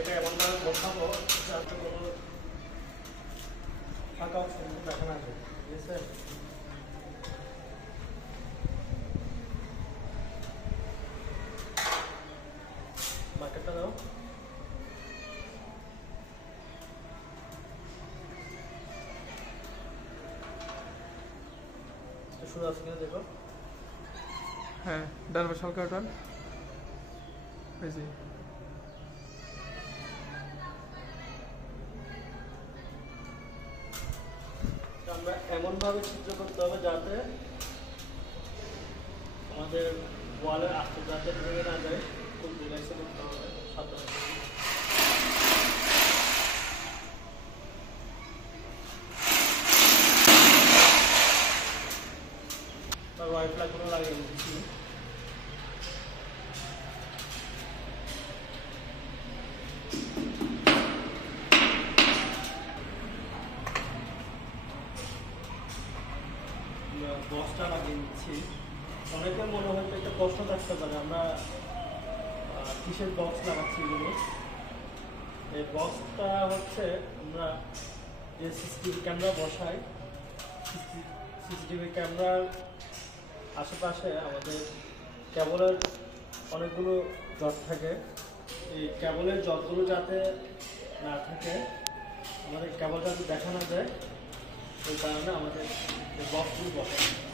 এটা এমনভাবে বসাবো যাতে কোনো ফাঁকা অপশন দেখা না যায়, ঠিক আছে? মার্কেটটা দাও। শুরু আছে কিনা দেখো। হ্যাঁ, ডান পাশে হালকা টান। এই যে আমরা এমনভাবে ছিদ্র করতে হবে যাতে আমাদের ওয়ালের আস্তে যাতে ভেঙে না যায়, খুব রিল্যাক্সে করতে হবে, সাবধানে। হোয়াইট ফ্ল্যাগগুলো লাগিয়ে দিচ্ছি। বক্সটা লাগিয়ে দিচ্ছি। অনেকের মনে হয়তো একটা প্রশ্ন থাকতে পারে আমরা কিসের বক্স লাগাচ্ছি এগুলো। এই বক্সটা হচ্ছে আমরা যে সিসিটিভি ক্যামেরা বসাই, সিসিটিভি ক্যামেরার আশেপাশে আমাদের কেবলের অনেকগুলো জট থাকে। এই কেবলের জটগুলো যাতে না থাকে, আমাদের কেবল যাতে দেখা না যায়, সেই কারণে আমাদের বক্সগুলো বসাই।